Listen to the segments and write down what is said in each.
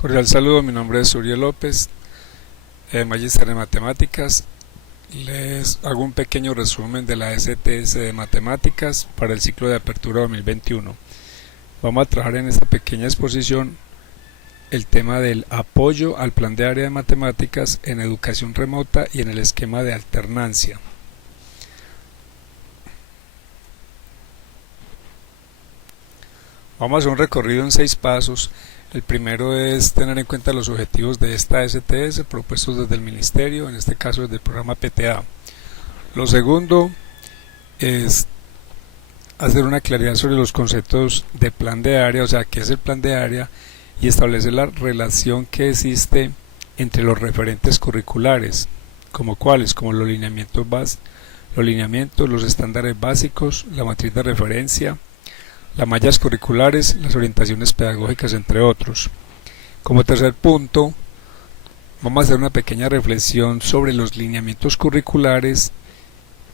Cordial saludo, mi nombre es Uriel López, magíster en matemáticas. Les hago un pequeño resumen de la STS de matemáticas para el ciclo de apertura 2021. Vamos a trabajar en esta pequeña exposición el tema del apoyo al plan de área de matemáticas en educación remota y en el esquema de alternancia. Vamos a hacer un recorrido en 6 pasos. El primero es tener en cuenta los objetivos de esta STS propuestos desde el Ministerio, en este caso desde el programa PTA. Lo segundo es hacer una claridad sobre los conceptos de plan de área, o sea, qué es el plan de área, y establecer la relación que existe entre los referentes curriculares, como cuáles, como los lineamientos, los estándares básicos, la matriz de referencia, las mallas curriculares, las orientaciones pedagógicas, entre otros. Como tercer punto, vamos a hacer una pequeña reflexión sobre los lineamientos curriculares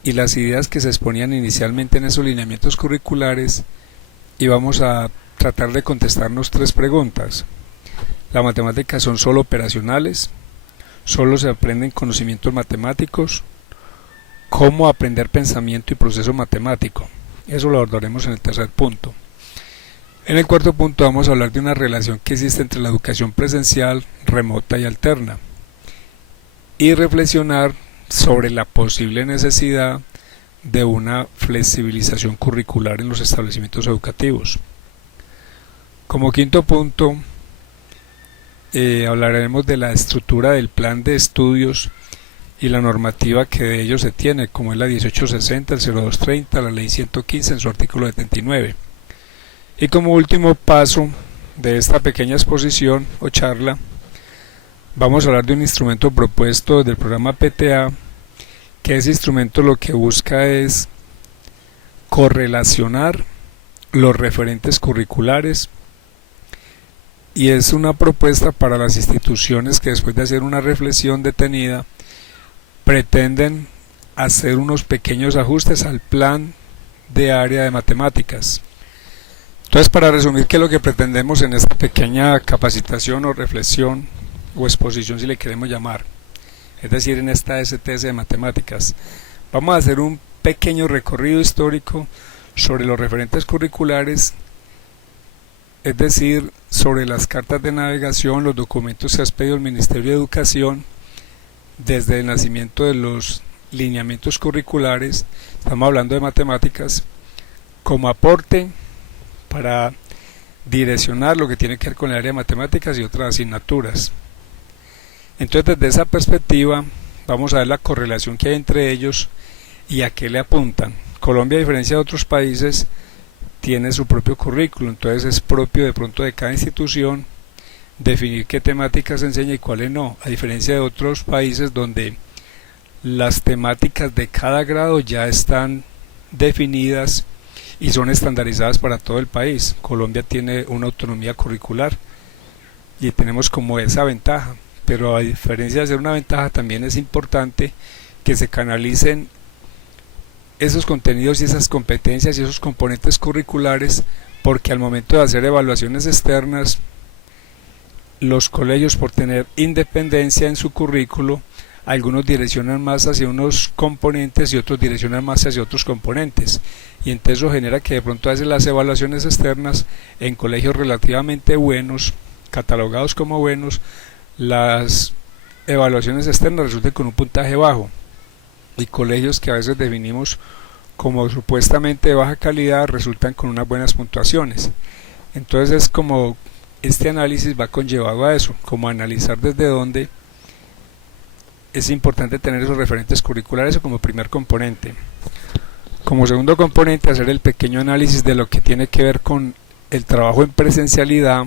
y las ideas que se exponían inicialmente en esos lineamientos curriculares, y vamos a tratar de contestarnos 3 preguntas. ¿Las matemáticas son solo operacionales? ¿Solo se aprenden conocimientos matemáticos? ¿Cómo aprender pensamiento y proceso matemático? Eso lo abordaremos en el tercer punto. En el cuarto punto vamos a hablar de una relación que existe entre la educación presencial, remota y alterna, y reflexionar sobre la posible necesidad de una flexibilización curricular en los establecimientos educativos. Como quinto punto, hablaremos de la estructura del plan de estudios y la normativa que de ellos se tiene, como es la 1860, el 0230, la ley 115 en su artículo 79. Y como último paso de esta pequeña exposición o charla, vamos a hablar de un instrumento propuesto del programa PTA, que ese instrumento lo que busca es correlacionar los referentes curriculares, y es una propuesta para las instituciones que, después de hacer una reflexión detenida, pretenden hacer unos pequeños ajustes al plan de área de matemáticas. Entonces, para resumir, ¿qué es lo que pretendemos en esta pequeña capacitación o reflexión o exposición, si le queremos llamar? Es decir, en esta STS de matemáticas vamos a hacer un pequeño recorrido histórico sobre los referentes curriculares, es decir, sobre las cartas de navegación, los documentos que ha expedido el Ministerio de Educación desde el nacimiento de los lineamientos curriculares. Estamos hablando de matemáticas como aporte para direccionar lo que tiene que ver con el área de matemáticas y otras asignaturas. Entonces, desde esa perspectiva vamos a ver la correlación que hay entre ellos y a qué le apuntan. Colombia, a diferencia de otros países, tiene su propio currículo, entonces es propio de pronto de cada institución definir qué temáticas se enseña y cuáles no, a diferencia de otros países donde las temáticas de cada grado ya están definidas y son estandarizadas para todo el país. Colombia tiene una autonomía curricular y tenemos como esa ventaja, pero a diferencia de ser una ventaja, también es importante que se canalicen esos contenidos y esas competencias y esos componentes curriculares, porque al momento de hacer evaluaciones externas, los colegios, por tener independencia en su currículo, algunos direccionan más hacia unos componentes y otros direccionan más hacia otros componentes, y entonces eso genera que de pronto hacen las evaluaciones externas en colegios relativamente buenos, catalogados como buenos, las evaluaciones externas resulten con un puntaje bajo, y colegios que a veces definimos como supuestamente de baja calidad resultan con unas buenas puntuaciones. Entonces es como este análisis va conllevado a eso, como analizar desde dónde es importante tener esos referentes curriculares como primer componente. Como segundo componente, hacer el pequeño análisis de lo que tiene que ver con el trabajo en presencialidad,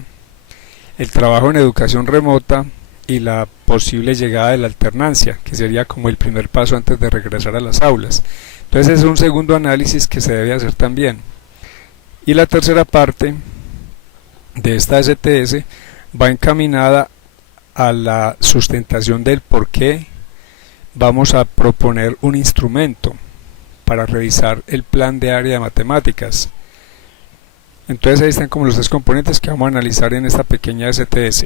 el trabajo en educación remota y la posible llegada de la alternancia, que sería como el primer paso antes de regresar a las aulas. Entonces es un segundo análisis que se debe hacer también. Y la tercera parte de esta STS va encaminada a la sustentación del por qué vamos a proponer un instrumento para revisar el plan de área de matemáticas. Entonces ahí están como los 3 componentes que vamos a analizar en esta pequeña STS.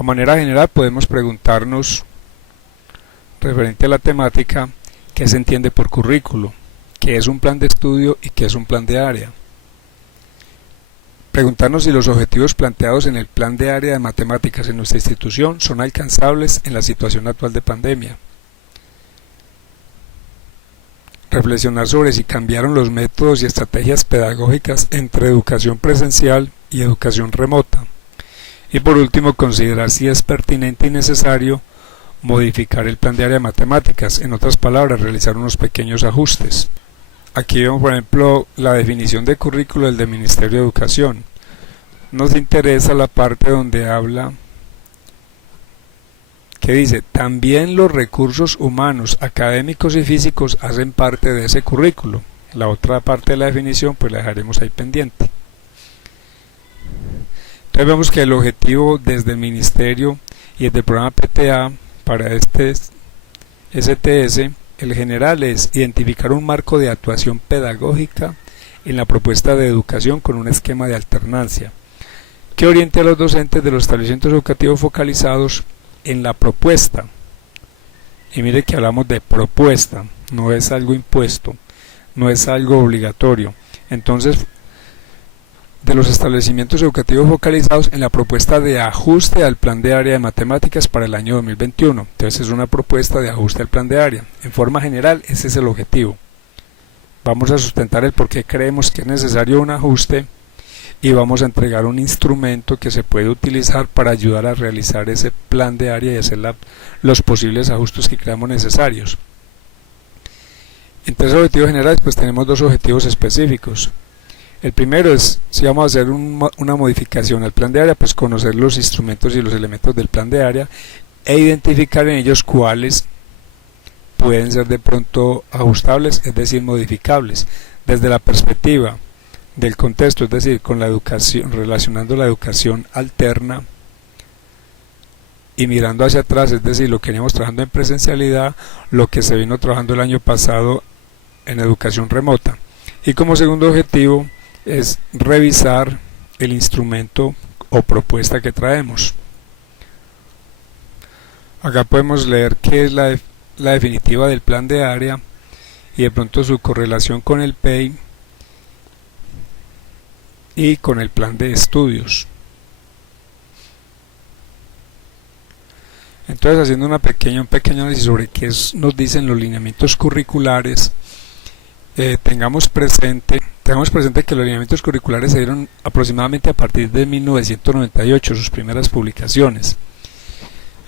A manera general podemos preguntarnos, referente a la temática, qué se entiende por currículo, qué es un plan de estudio y qué es un plan de área. Preguntarnos si los objetivos planteados en el plan de área de matemáticas en nuestra institución son alcanzables en la situación actual de pandemia. Reflexionar sobre si cambiaron los métodos y estrategias pedagógicas entre educación presencial y educación remota. Y por último, considerar si es pertinente y necesario modificar el plan de área de matemáticas, en otras palabras, realizar unos pequeños ajustes. Aquí vemos, por ejemplo, la definición de currículo del Ministerio de Educación. Nos interesa la parte donde habla, que dice, también los recursos humanos, académicos y físicos hacen parte de ese currículo. La otra parte de la definición pues la dejaremos ahí pendiente. Entonces vemos que el objetivo desde el Ministerio y desde el programa PTA para este STS, el general, es identificar un marco de actuación pedagógica en la propuesta de educación con un esquema de alternancia que oriente a los docentes de los establecimientos educativos focalizados en la propuesta. Y mire que hablamos de propuesta, no es algo impuesto, no es algo obligatorio. Entonces, de los establecimientos educativos focalizados en la propuesta de ajuste al plan de área de matemáticas para el año 2021. Entonces es una propuesta de ajuste al plan de área. En forma general, ese es el objetivo. Vamos a sustentar el por qué creemos que es necesario un ajuste y vamos a entregar un instrumento que se puede utilizar para ayudar a realizar ese plan de área y hacer los posibles ajustes que creamos necesarios. Entre esos objetivos generales pues tenemos dos objetivos específicos. El primero es, si vamos a hacer una modificación al plan de área, pues conocer los instrumentos y los elementos del plan de área e identificar en ellos cuáles pueden ser de pronto ajustables, es decir, modificables, desde la perspectiva del contexto, es decir, con la educación, relacionando la educación alterna y mirando hacia atrás, es decir, lo que veníamos trabajando en presencialidad, lo que se vino trabajando el año pasado en educación remota. Y como segundo objetivo es revisar el instrumento o propuesta que traemos. Acá podemos leer qué es la definitiva del plan de área y de pronto su correlación con el PEI y con el plan de estudios. Entonces, haciendo un pequeño análisis sobre qué nos dicen los lineamientos curriculares, tengamos presente que los lineamientos curriculares se dieron aproximadamente a partir de 1998, sus primeras publicaciones.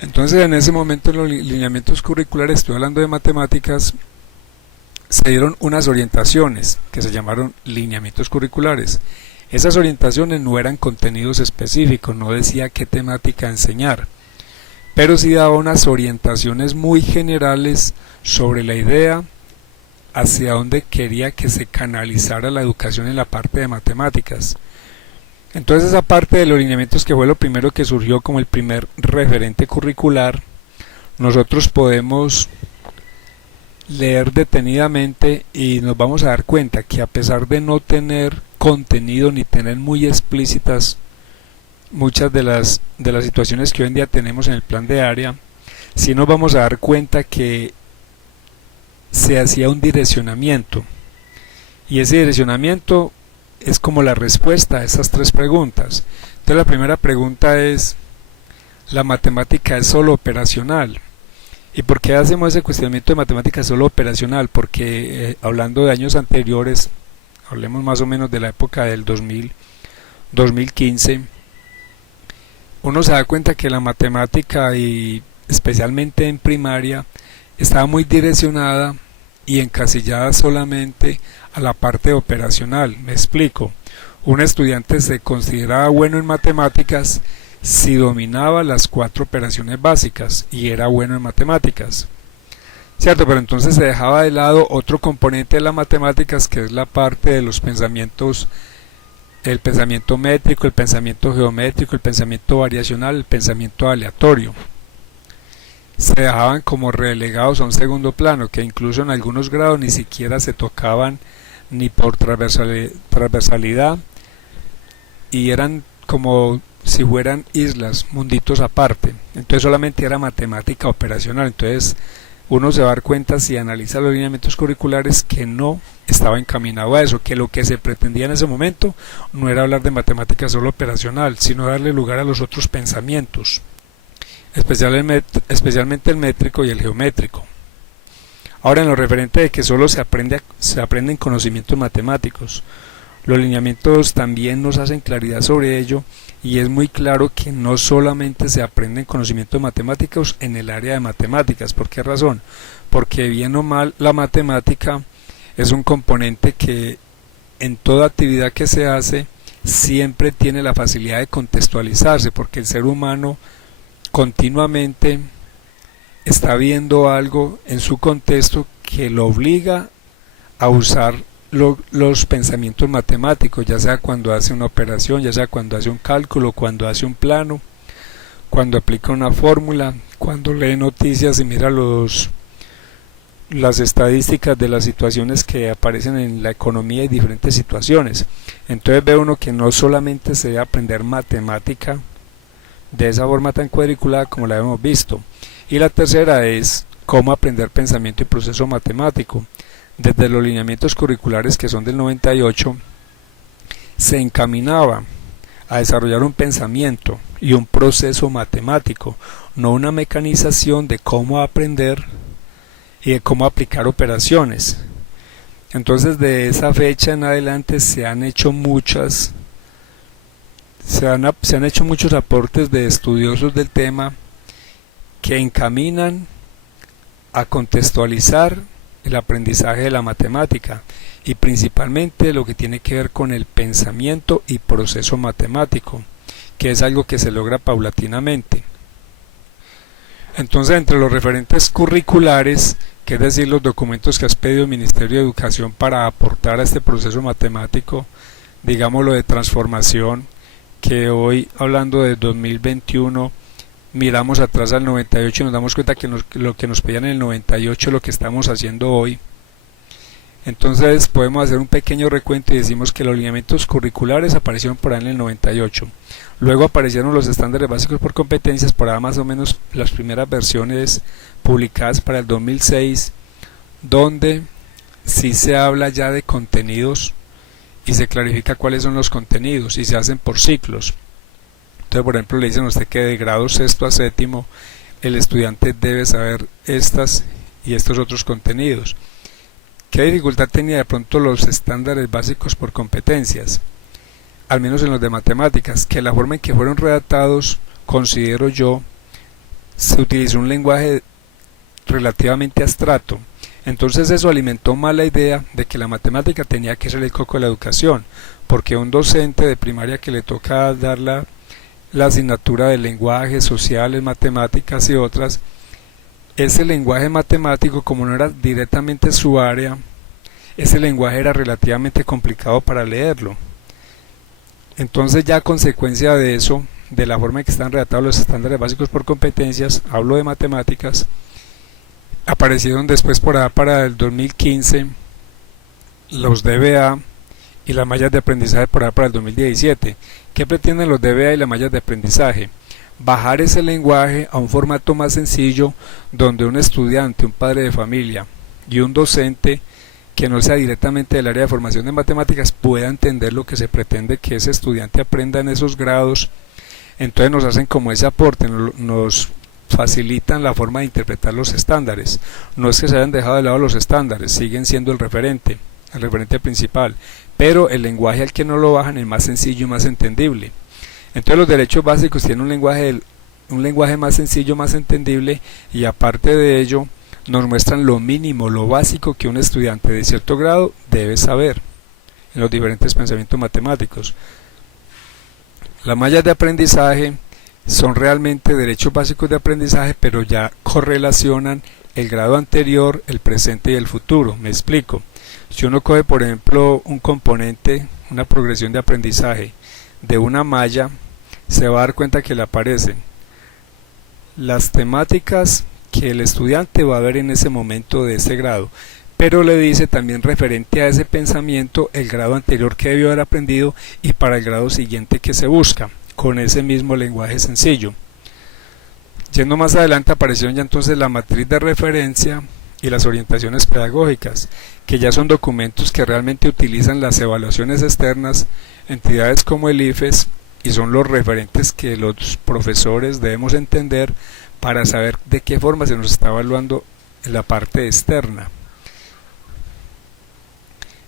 Entonces, en ese momento, los lineamientos curriculares, estoy hablando de matemáticas, se dieron unas orientaciones que se llamaron lineamientos curriculares. Esas orientaciones no eran contenidos específicos, no decía qué temática enseñar, pero sí daba unas orientaciones muy generales sobre la idea hacia dónde quería que se canalizara la educación en la parte de matemáticas. Entonces esa parte de los lineamientos, que fue lo primero que surgió como el primer referente curricular, nosotros podemos leer detenidamente y nos vamos a dar cuenta que a pesar de no tener contenido ni tener muy explícitas muchas de las situaciones que hoy en día tenemos en el plan de área, sí nos vamos a dar cuenta que se hacía un direccionamiento, y ese direccionamiento es como la respuesta a esas tres preguntas. Entonces la primera pregunta es, ¿la matemática es solo operacional? ¿Y por qué hacemos ese cuestionamiento de matemática solo operacional? Porque hablando de años anteriores, hablemos más o menos de la época del 2015, uno se da cuenta que la matemática, y especialmente en primaria, estaba muy direccionada y encasillada solamente a la parte operacional. Me explico. Un estudiante se consideraba bueno en matemáticas si dominaba las 4 operaciones básicas y era bueno en matemáticas, ¿cierto? Pero entonces se dejaba de lado otro componente de las matemáticas, que es la parte de los pensamientos, el pensamiento métrico, el pensamiento geométrico, el pensamiento variacional, el pensamiento aleatorio. Se dejaban como relegados a un segundo plano, que incluso en algunos grados ni siquiera se tocaban ni por transversalidad, y eran como si fueran islas, munditos aparte. Entonces solamente era matemática operacional. Entonces uno se va a dar cuenta, si analiza los lineamientos curriculares, que no estaba encaminado a eso, que lo que se pretendía en ese momento no era hablar de matemática solo operacional, sino darle lugar a los otros pensamientos, especialmente el métrico y el geométrico. Ahora, en lo referente de que solo se aprenden conocimientos matemáticos, los lineamientos también nos hacen claridad sobre ello, y es muy claro que no solamente se aprenden conocimientos matemáticos en el área de matemáticas. ¿Por qué razón? Porque bien o mal la matemática es un componente que en toda actividad que se hace siempre tiene la facilidad de contextualizarse, porque el ser humano continuamente está viendo algo en su contexto que lo obliga a usar los pensamientos matemáticos, ya sea cuando hace una operación, ya sea cuando hace un cálculo, cuando hace un plano, cuando aplica una fórmula, cuando lee noticias y mira las estadísticas de las situaciones que aparecen en la economía y diferentes situaciones. Entonces ve uno que no solamente se debe aprender matemática de esa forma tan cuadriculada como la hemos visto. Y la tercera es cómo aprender pensamiento y proceso matemático. Desde los lineamientos curriculares, que son del 98, se encaminaba a desarrollar un pensamiento y un proceso matemático, no una mecanización de cómo aprender y de cómo aplicar operaciones. Entonces, de esa fecha en adelante se han hecho muchos aportes de estudiosos del tema que encaminan a contextualizar el aprendizaje de la matemática, y principalmente lo que tiene que ver con el pensamiento y proceso matemático, que es algo que se logra paulatinamente. Entonces, entre los referentes curriculares, que es decir, los documentos que has pedido el Ministerio de Educación para aportar a este proceso matemático, digámoslo, de transformación, que hoy, hablando de 2021, miramos atrás al 98 y nos damos cuenta que lo que nos pedían en el 98 es lo que estamos haciendo hoy. Entonces podemos hacer un pequeño recuento y decimos que los lineamientos curriculares aparecieron por ahí en el 98. Luego aparecieron los estándares básicos por competencias, por ahí más o menos las primeras versiones publicadas para el 2006, donde sí se habla ya de contenidos y se clarifica cuáles son los contenidos y se hacen por ciclos. Entonces, por ejemplo, le dicen a usted que de grado sexto a séptimo el estudiante debe saber estas y estos otros contenidos. ¿Qué dificultad tenía de pronto los estándares básicos por competencias? Al menos en los de matemáticas, que la forma en que fueron redactados, considero yo, se utilizó un lenguaje relativamente abstracto. Entonces eso alimentó mal la idea de que la matemática tenía que ser el coco de la educación, porque un docente de primaria que le toca dar la asignatura de lenguajes sociales, matemáticas y otras, ese lenguaje matemático, como no era directamente su área, ese lenguaje era relativamente complicado para leerlo. Entonces, ya a consecuencia de eso, de la forma en que están redactados los estándares básicos por competencias, hablo de matemáticas, aparecieron después por allá para el 2015 los DBA y las mallas de aprendizaje por allá para el 2017. ¿Qué pretenden los DBA y las mallas de aprendizaje? Bajar ese lenguaje a un formato más sencillo, donde un estudiante, un padre de familia y un docente que no sea directamente del área de formación de matemáticas pueda entender lo que se pretende que ese estudiante aprenda en esos grados. Entonces nos hacen como ese aporte, nos facilitan la forma de interpretar los estándares. No es que se hayan dejado de lado los estándares, siguen siendo el referente principal, pero el lenguaje al que no lo bajan es más sencillo y más entendible. Entonces los derechos básicos tienen un lenguaje más sencillo, más entendible, y aparte de ello nos muestran lo mínimo, lo básico que un estudiante de cierto grado debe saber en los diferentes pensamientos matemáticos. Las mallas de aprendizaje son realmente derechos básicos de aprendizaje, pero ya correlacionan el grado anterior, el presente y el futuro. Me explico. Si uno coge, por ejemplo, un componente, una progresión de aprendizaje de una malla, se va a dar cuenta que le aparecen las temáticas que el estudiante va a ver en ese momento de ese grado, pero le dice también referente a ese pensamiento el grado anterior que debió haber aprendido y para el grado siguiente que se busca. con ese mismo lenguaje sencillo. Yendo más adelante aparecieron ya entonces la matriz de referencia y las orientaciones pedagógicas, que ya son documentos que realmente utilizan las evaluaciones externas, entidades como el IFES, y son los referentes que los profesores debemos entender para saber de qué forma se nos está evaluando en la parte externa.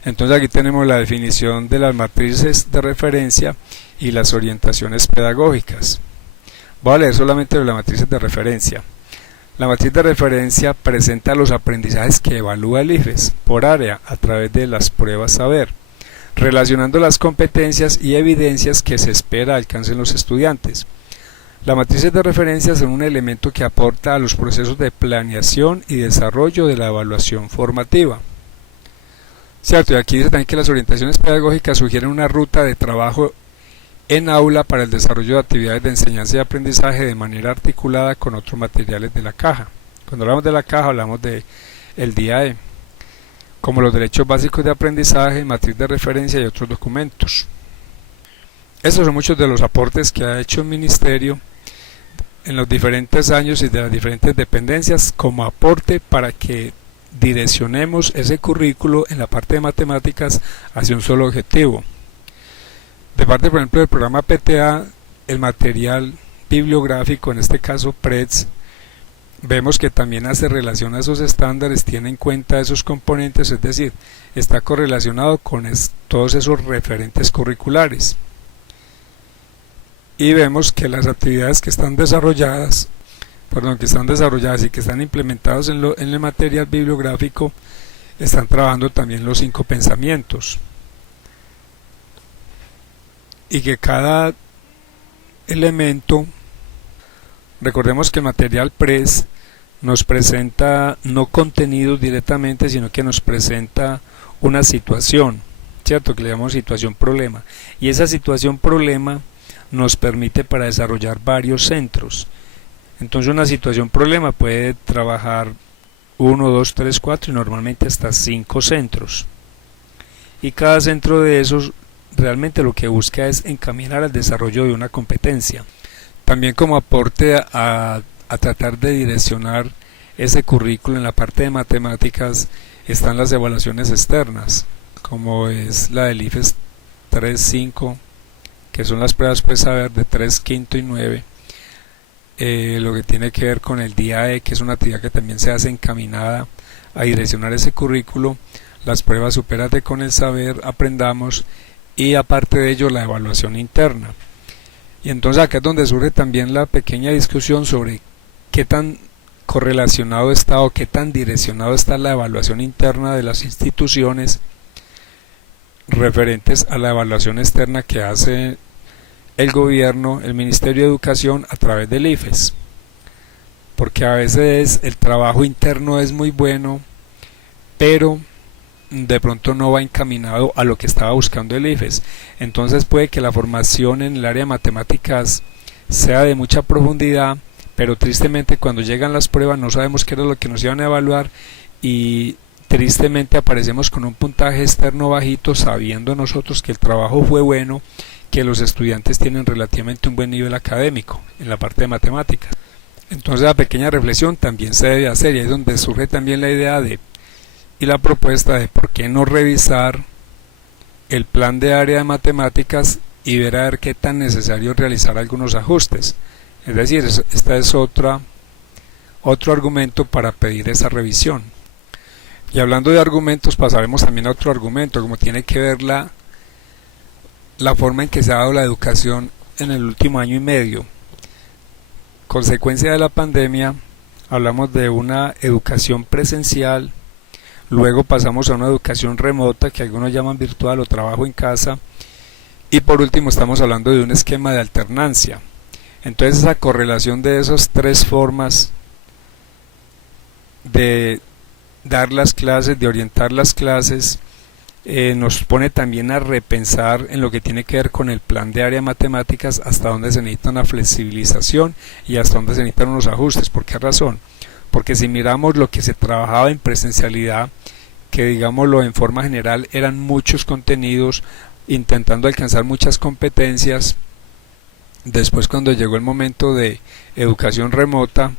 Entonces aquí tenemos la definición de las matrices de referencia y las orientaciones pedagógicas. Voy a leer solamente las matrices de referencia. La matriz de referencia presenta los aprendizajes que evalúa el IFES por área a través de las pruebas saber, relacionando las competencias y evidencias que se espera alcancen los estudiantes. Las matrices de referencia son un elemento que aporta a los procesos de planeación y desarrollo de la evaluación formativa. Cierto, y aquí dice también que las orientaciones pedagógicas sugieren una ruta de trabajo en aula para el desarrollo de actividades de enseñanza y aprendizaje de manera articulada con otros materiales de la caja. Cuando hablamos de la caja hablamos de el DIAE, como los derechos básicos de aprendizaje, matriz de referencia y otros documentos. Estos son muchos de los aportes que ha hecho el Ministerio en los diferentes años y de las diferentes dependencias como aporte para que direccionemos ese currículo en la parte de matemáticas hacia un solo objetivo. De parte, por ejemplo, del programa PTA, el material bibliográfico, en este caso PREDS, vemos que también hace relación a esos estándares, tiene en cuenta esos componentes, es decir, está correlacionado con todos esos referentes curriculares. Y vemos que las actividades que están desarrolladas y que están implementadas en el material bibliográfico están trabajando también los 5 pensamientos. Y que cada elemento, recordemos que el material PRES nos presenta no contenidos directamente, sino que nos presenta una situación, ¿cierto? Que le llamamos situación problema. Y esa situación problema nos permite para desarrollar varios centros. Entonces una situación problema puede trabajar 1, 2, 3, 4 y normalmente hasta 5 centros. Y cada centro de esos realmente lo que busca es encaminar al desarrollo de una competencia. También como aporte a tratar de direccionar ese currículo en la parte de matemáticas están las evaluaciones externas, como es la del IFES 3, 5, que son las pruebas pues saber de 3, 5 y 9. Lo que tiene que ver con el DIAE, que es una actividad que también se hace encaminada a direccionar ese currículo, las pruebas Supérate con el saber, aprendamos, y aparte de ello la evaluación interna. Y entonces acá es donde surge también la pequeña discusión sobre qué tan correlacionado está o qué tan direccionado está la evaluación interna de las instituciones referentes a la evaluación externa que hace el gobierno, el Ministerio de Educación a través del IFES, porque a veces el trabajo interno es muy bueno, pero de pronto no va encaminado a lo que estaba buscando el IFES. Entonces puede que la formación en el área de matemáticas sea de mucha profundidad, pero tristemente cuando llegan las pruebas no sabemos qué era lo que nos iban a evaluar y tristemente aparecemos con un puntaje externo bajito, sabiendo nosotros que el trabajo fue bueno, que los estudiantes tienen relativamente un buen nivel académico en la parte de matemáticas. Entonces la pequeña reflexión también se debe hacer, y es donde surge también la idea y la propuesta de por qué no revisar el plan de área de matemáticas y ver a ver qué tan necesario realizar algunos ajustes. Es decir, esta es otro argumento para pedir esa revisión. Y hablando de argumentos, pasaremos también a otro argumento, como tiene que ver la forma en que se ha dado la educación en el último año y medio. Consecuencia de la pandemia, hablamos de una educación presencial, luego pasamos a una educación remota que algunos llaman virtual o trabajo en casa, y por último estamos hablando de un esquema de alternancia. Entonces esa correlación de esas 3 formas de dar las clases, de orientar las clases, nos pone también a repensar en lo que tiene que ver con el plan de área de matemáticas, hasta dónde se necesita una flexibilización y hasta dónde se necesitan unos ajustes. ¿Por qué razón? Porque si miramos lo que se trabajaba en presencialidad, que digámoslo en forma general eran muchos contenidos intentando alcanzar muchas competencias, Después, cuando llegó el momento de educación remota,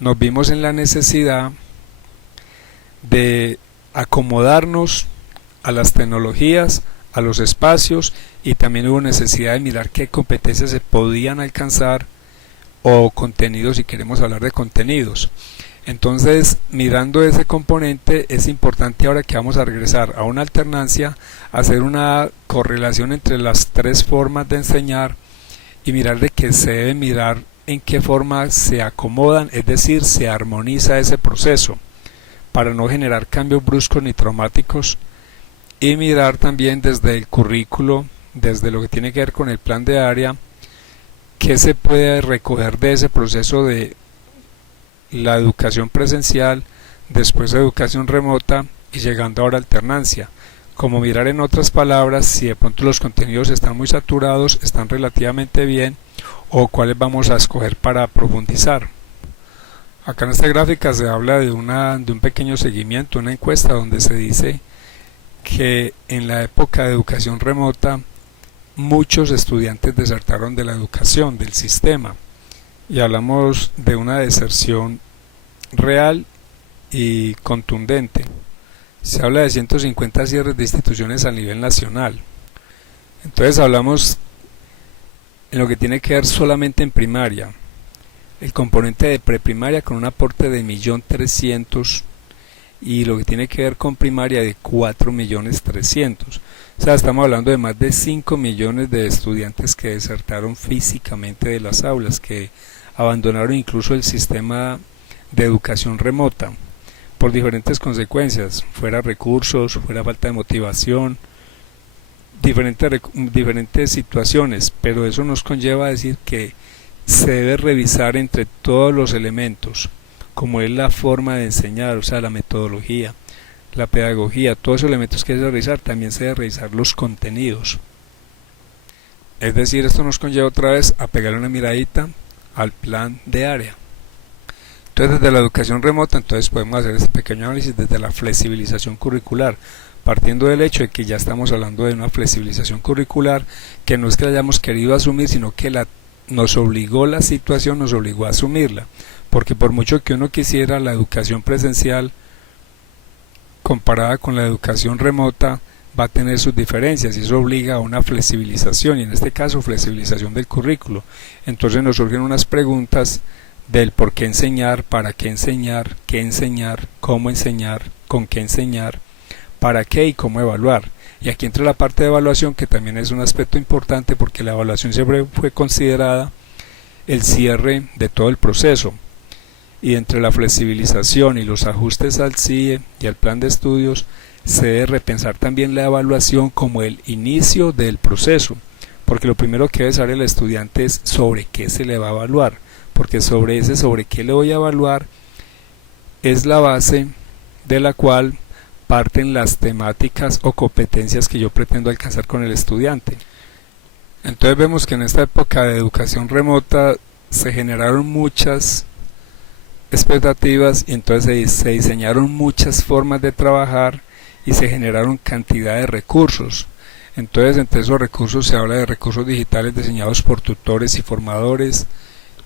nos vimos en la necesidad de acomodarnos a las tecnologías, a los espacios, y también hubo necesidad de mirar qué competencias se podían alcanzar o contenidos, si queremos hablar de contenidos. Entonces, mirando ese componente, es importante, ahora que vamos a regresar a una alternancia, hacer una correlación entre las tres formas de enseñar y mirar de qué se debe mirar, en qué forma se acomodan, es decir, se armoniza ese proceso para no generar cambios bruscos ni traumáticos, y mirar también desde el currículo, desde lo que tiene que ver con el plan de área, qué se puede recoger de ese proceso de la educación presencial, después educación remota y llegando ahora a alternancia. Como mirar, en otras palabras, si de pronto los contenidos están muy saturados, están relativamente bien, o cuáles vamos a escoger para profundizar. Acá en esta gráfica se habla de un pequeño seguimiento, una encuesta donde se dice que en la época de educación remota muchos estudiantes desertaron de la educación, del sistema, y hablamos de una deserción real y contundente. Se habla de 150 cierres de instituciones a nivel nacional. Entonces hablamos en lo que tiene que ver solamente en primaria, el componente de preprimaria con un aporte de 1.300.000 y lo que tiene que ver con primaria de 4.300.000. O sea, estamos hablando de más de 5 millones de estudiantes que desertaron físicamente de las aulas, que abandonaron incluso el sistema de educación remota por diferentes consecuencias, fuera recursos, fuera falta de motivación, diferentes situaciones, pero eso nos conlleva a decir que se debe revisar entre todos los elementos, como es la forma de enseñar, o sea, la metodología, la pedagogía, todos esos elementos que se debe revisar. También se debe revisar los contenidos. Es decir, esto nos conlleva otra vez a pegar una miradita al plan de área. Entonces, desde la educación remota, entonces podemos hacer este pequeño análisis desde la flexibilización curricular, partiendo del hecho de que ya estamos hablando de una flexibilización curricular que no es que la hayamos querido asumir, sino que nos obligó la situación, nos obligó a asumirla, porque por mucho que uno quisiera, la educación presencial comparada con la educación remota va a tener sus diferencias, y eso obliga a una flexibilización, y en este caso flexibilización del currículo. Entonces nos surgen unas preguntas del por qué enseñar, para qué enseñar, qué enseñar, cómo enseñar, con qué enseñar, para qué y cómo evaluar. Y aquí entra la parte de evaluación, que también es un aspecto importante, porque la evaluación siempre fue considerada el cierre de todo el proceso. Y entre la flexibilización y los ajustes al CIE y al plan de estudios, se debe repensar también la evaluación como el inicio del proceso, porque lo primero que debe saber el estudiante es sobre qué se le va a evaluar, porque sobre qué le voy a evaluar es la base de la cual parten las temáticas o competencias que yo pretendo alcanzar con el estudiante. Entonces vemos que en esta época de educación remota se generaron muchas expectativas, y entonces se diseñaron muchas formas de trabajar y se generaron cantidad de recursos. Entonces, entre esos recursos se habla de recursos digitales diseñados por tutores y formadores,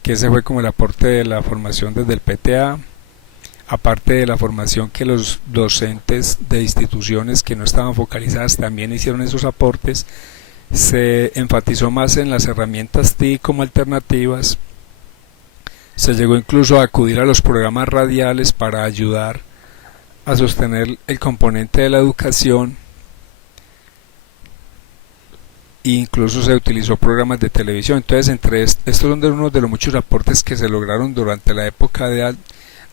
que ese fue como el aporte de la formación desde el PTA, aparte de la formación que los docentes de instituciones que no estaban focalizadas también hicieron esos aportes. Se enfatizó más en las herramientas TIC como alternativas. Se llegó incluso a acudir a los programas radiales para ayudar a sostener el componente de la educación, e incluso se utilizó programas de televisión. Entonces, estos son uno de los muchos aportes que se lograron durante la época de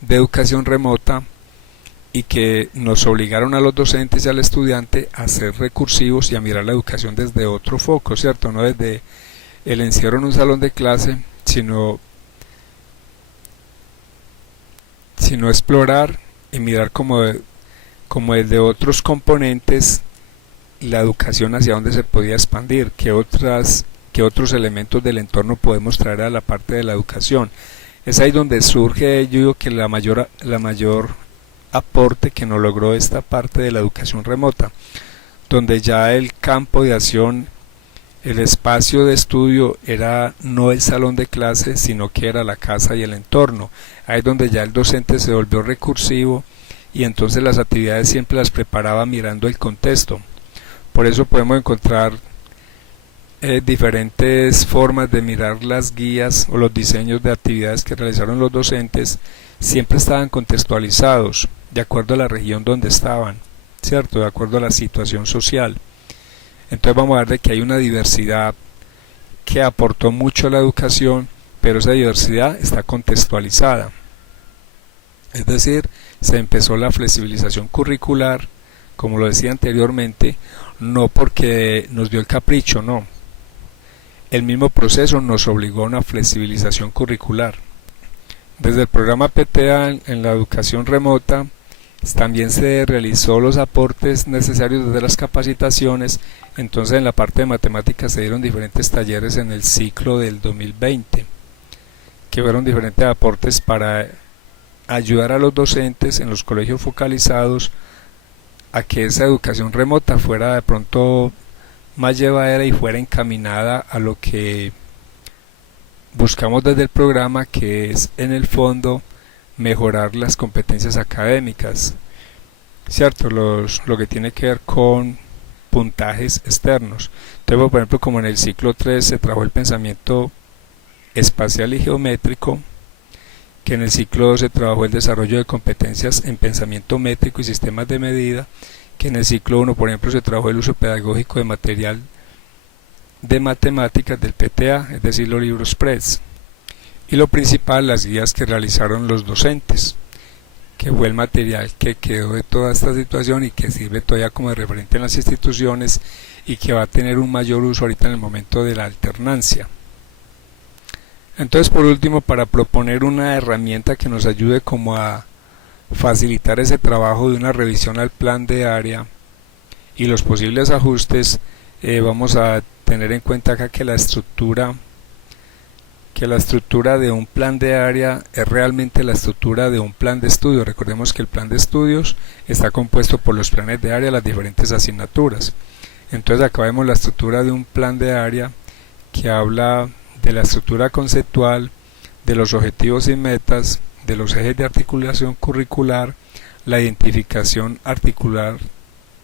educación remota, y que nos obligaron a los docentes y al estudiante a ser recursivos y a mirar la educación desde otro foco, ¿cierto? No desde el encierro en un salón de clase, sino explorar y mirar como desde otros componentes la educación, hacia dónde se podía expandir, qué otros elementos del entorno podemos traer a la parte de la educación. Es ahí donde surge, yo digo, que la mayor aporte que nos logró esta parte de la educación remota, donde ya el campo de acción El espacio de estudio era no el salón de clase, sino que era la casa y el entorno. Ahí es donde ya el docente se volvió recursivo y entonces las actividades siempre las preparaba mirando el contexto. Por eso podemos encontrar diferentes formas de mirar las guías o los diseños de actividades que realizaron los docentes. Siempre estaban contextualizados de acuerdo a la región donde estaban, ¿cierto? De acuerdo a la situación social. Entonces vamos a ver de que hay una diversidad que aportó mucho a la educación, pero esa diversidad está contextualizada. Es decir, se empezó la flexibilización curricular, como lo decía anteriormente, no porque nos dio el capricho, no. El mismo proceso nos obligó a una flexibilización curricular. Desde el programa PTA en la educación remota, también se realizó los aportes necesarios desde las capacitaciones. Entonces en la parte de matemáticas se dieron diferentes talleres en el ciclo del 2020, que fueron diferentes aportes para ayudar a los docentes en los colegios focalizados a que esa educación remota fuera de pronto más llevadera y fuera encaminada a lo que buscamos desde el programa, que es en el fondo mejorar las competencias académicas, ¿cierto? Lo que tiene que ver con puntajes externos. Entonces, por ejemplo, como en el ciclo 3 se trabajó el pensamiento espacial y geométrico, que en el ciclo 2 se trabajó el desarrollo de competencias en pensamiento métrico y sistemas de medida, que en el ciclo 1, por ejemplo, se trabajó el uso pedagógico de material de matemáticas del PTA, es decir, los libros PRES. Y lo principal, las guías que realizaron los docentes, que fue el material que quedó de toda esta situación y que sirve todavía como de referente en las instituciones y que va a tener un mayor uso ahorita en el momento de la alternancia. Entonces, por último, para proponer una herramienta que nos ayude como a facilitar ese trabajo de una revisión al plan de área y los posibles ajustes, vamos a tener en cuenta acá que la estructura de un plan de área es realmente la estructura de un plan de estudio. Recordemos que el plan de estudios está compuesto por los planes de área, las diferentes asignaturas. Entonces acá vemos la estructura de un plan de área que habla de la estructura conceptual, de los objetivos y metas, de los ejes de articulación curricular, la identificación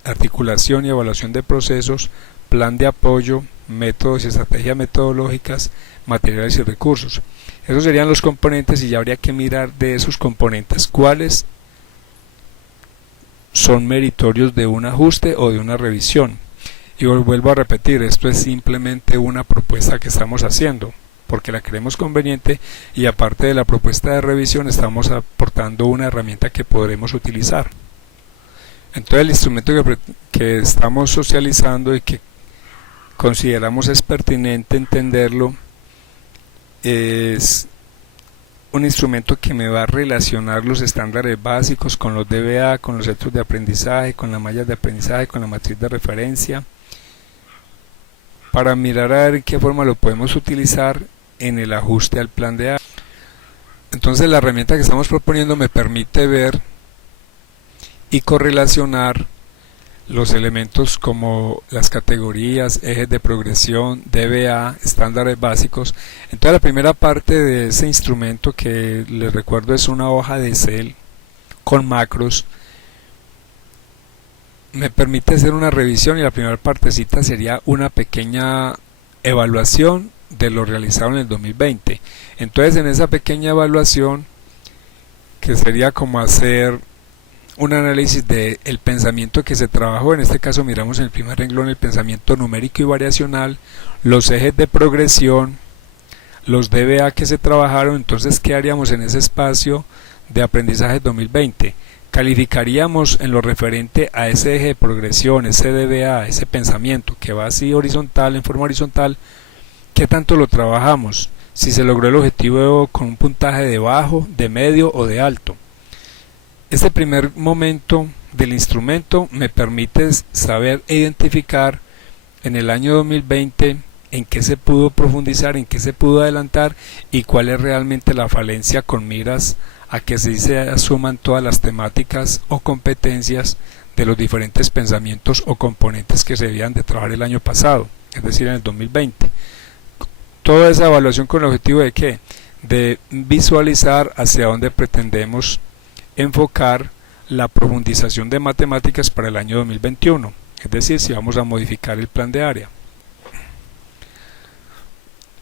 articulación y evaluación de procesos, plan de apoyo, métodos y estrategias metodológicas, materiales y recursos. Esos serían los componentes y ya habría que mirar de esos componentes cuáles son meritorios de un ajuste o de una revisión. Y vuelvo a repetir, esto es simplemente una propuesta que estamos haciendo porque la creemos conveniente, y aparte de la propuesta de revisión estamos aportando una herramienta que podremos utilizar. Entonces el instrumento que estamos socializando y que consideramos es pertinente entenderlo es un instrumento que me va a relacionar los estándares básicos con los DBA, con los centros de aprendizaje, con las mallas de aprendizaje, con la matriz de referencia, para mirar a ver en qué forma lo podemos utilizar en el ajuste al plan de área. Entonces la herramienta que estamos proponiendo me permite ver y correlacionar los elementos como las categorías, ejes de progresión, DBA, estándares básicos. Entonces la primera parte de ese instrumento, que les recuerdo es una hoja de Excel con macros, me permite hacer una revisión, y la primera partecita sería una pequeña evaluación de lo realizado en el 2020. Entonces en esa pequeña evaluación, que sería como hacer un análisis del pensamiento que se trabajó, en este caso miramos en el primer renglón el pensamiento numérico y variacional, los ejes de progresión, los DBA que se trabajaron. Entonces, ¿qué haríamos en ese espacio de aprendizaje 2020? Calificaríamos en lo referente a ese eje de progresión, ese DBA, ese pensamiento que va así horizontal, en forma horizontal, ¿qué tanto lo trabajamos? Si se logró el objetivo con un puntaje de bajo, de medio o de alto. Este primer momento del instrumento me permite saber e identificar en el año 2020 en qué se pudo profundizar, en qué se pudo adelantar y cuál es realmente la falencia, con miras a que se asuman todas las temáticas o competencias de los diferentes pensamientos o componentes que se debían de trabajar el año pasado. es decir, en el 2020. Toda esa evaluación con el objetivo de ¿qué? De visualizar hacia dónde pretendemos enfocar la profundización de matemáticas para el año 2021, es decir, si vamos a modificar el plan de área.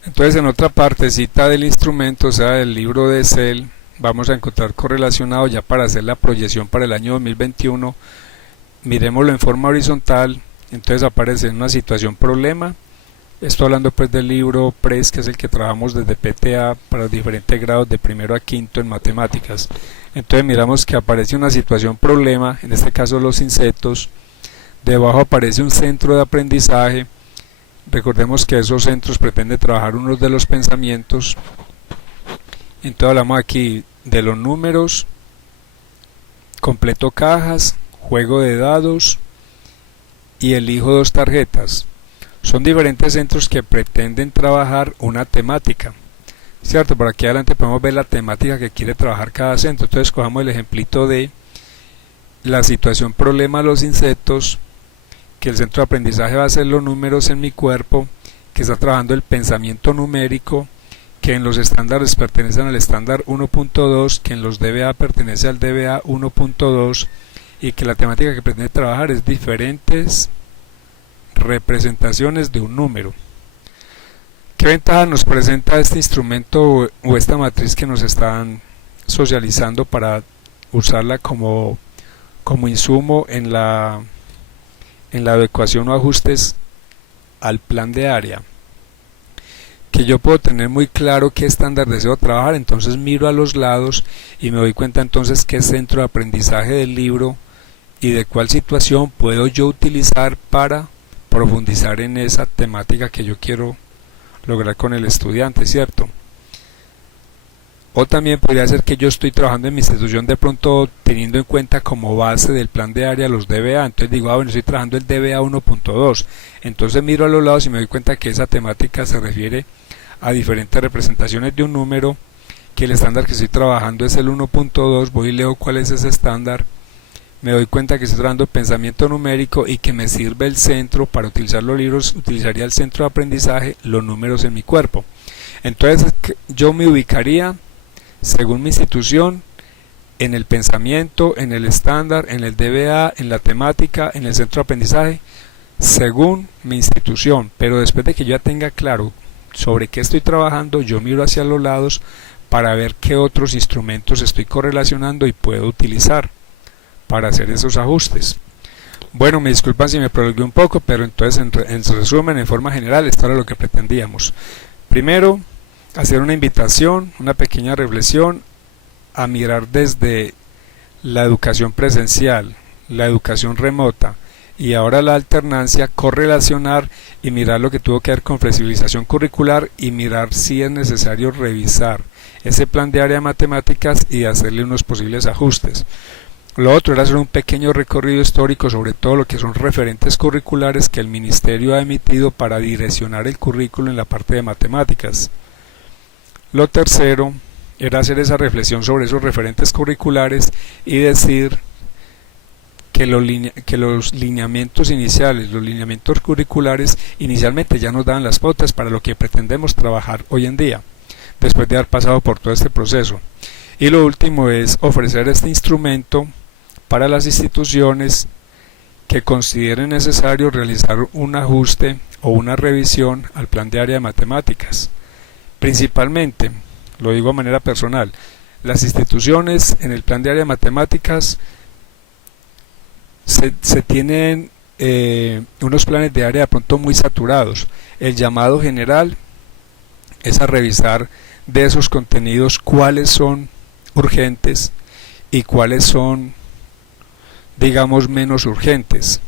Entonces, en otra partecita del instrumento, o sea, del libro de Excel, vamos a encontrar correlacionado ya para hacer la proyección para el año 2021. Miremoslo en forma horizontal. Entonces aparece en una situación problema. Estoy hablando pues del libro PRES, que es el que trabajamos desde PTA para los diferentes grados de primero a quinto en matemáticas. Entonces miramos que aparece una situación problema, en este caso los insectos. Debajo aparece un centro de aprendizaje. Recordemos que esos centros pretenden trabajar unos de los pensamientos. Entonces hablamos aquí de los números, completo cajas, juego de dados y elijo dos tarjetas. Son diferentes centros que pretenden trabajar una temática, ¿cierto? Por aquí adelante podemos ver la temática que quiere trabajar cada centro. Entonces cojamos el ejemplito de la situación problema de los insectos, que el centro de aprendizaje va a ser los números en mi cuerpo, que está trabajando el pensamiento numérico, que en los estándares pertenecen al estándar 1.2, que en los DBA pertenece al DBA 1.2, y que la temática que pretende trabajar es diferentes representaciones de un número. ¿Qué ventaja nos presenta este instrumento o esta matriz que nos están socializando para usarla como insumo en la adecuación o ajustes al plan de área? Que yo puedo tener muy claro qué estándar deseo trabajar, entonces miro a los lados y me doy cuenta entonces qué centro de aprendizaje del libro y de cuál situación puedo yo utilizar para profundizar en esa temática que yo quiero lograr con el estudiante, ¿cierto? O también podría ser que yo estoy trabajando en mi institución de pronto teniendo en cuenta como base del plan de área los DBA, entonces digo, bueno, estoy trabajando el DBA 1.2, entonces miro a los lados y me doy cuenta que esa temática se refiere a diferentes representaciones de un número, que el estándar que estoy trabajando es el 1.2, voy y leo cuál es ese estándar, me doy cuenta que estoy trabajando pensamiento numérico y que me sirve el centro para utilizar los libros, utilizaría el centro de aprendizaje, los números en mi cuerpo. Entonces yo me ubicaría según mi institución en el pensamiento, en el estándar, en el DBA, en la temática, en el centro de aprendizaje, según mi institución. Pero después de que yo ya tenga claro sobre qué estoy trabajando, yo miro hacia los lados para ver qué otros instrumentos estoy correlacionando y puedo utilizar para hacer esos ajustes. Bueno, me disculpan si me prolongué un poco, pero entonces en resumen, en forma general, esto era lo que pretendíamos. Primero, hacer una invitación, una pequeña reflexión a mirar desde la educación presencial, la educación remota y ahora la alternancia, correlacionar y mirar lo que tuvo que ver con flexibilización curricular y mirar si es necesario revisar ese plan de área de matemáticas y hacerle unos posibles ajustes. Lo otro era hacer un pequeño recorrido histórico sobre todo lo que son referentes curriculares que el Ministerio ha emitido para direccionar el currículo en la parte de matemáticas. Lo tercero era hacer esa reflexión sobre esos referentes curriculares y decir que los lineamientos iniciales, los lineamientos curriculares inicialmente ya nos dan las pautas para lo que pretendemos trabajar hoy en día, después de haber pasado por todo este proceso. Y lo último es ofrecer este instrumento para las instituciones que consideren necesario realizar un ajuste o una revisión al plan de área de matemáticas. Principalmente, lo digo de manera personal, las instituciones en el plan de área de matemáticas se tienen unos planes de área de pronto muy saturados. El llamado general es a revisar de esos contenidos cuáles son urgentes y cuáles son, digamos, menos urgentes.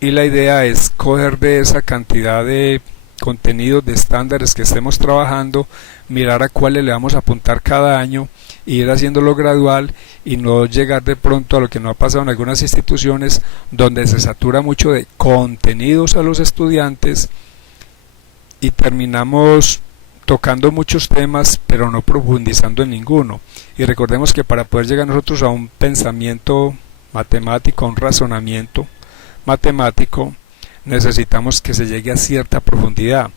Y la idea es coger de esa cantidad de contenidos, de estándares que estemos trabajando, mirar a cuáles le vamos a apuntar cada año, ir haciéndolo gradual y no llegar de pronto a lo que no ha pasado en algunas instituciones donde se satura mucho de contenidos a los estudiantes y terminamos tocando muchos temas pero no profundizando en ninguno. Y recordemos que para poder llegar nosotros a un pensamiento matemático, a un razonamiento matemático, necesitamos que se llegue a cierta profundidad.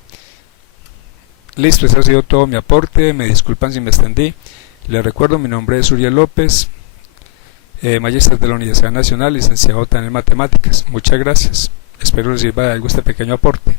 Listo, ese ha sido todo mi aporte, me disculpan si me extendí. Les recuerdo, mi nombre es Uriel López, magíster de la Universidad Nacional, licenciado también en matemáticas. Muchas gracias, espero les sirva de algo este pequeño aporte.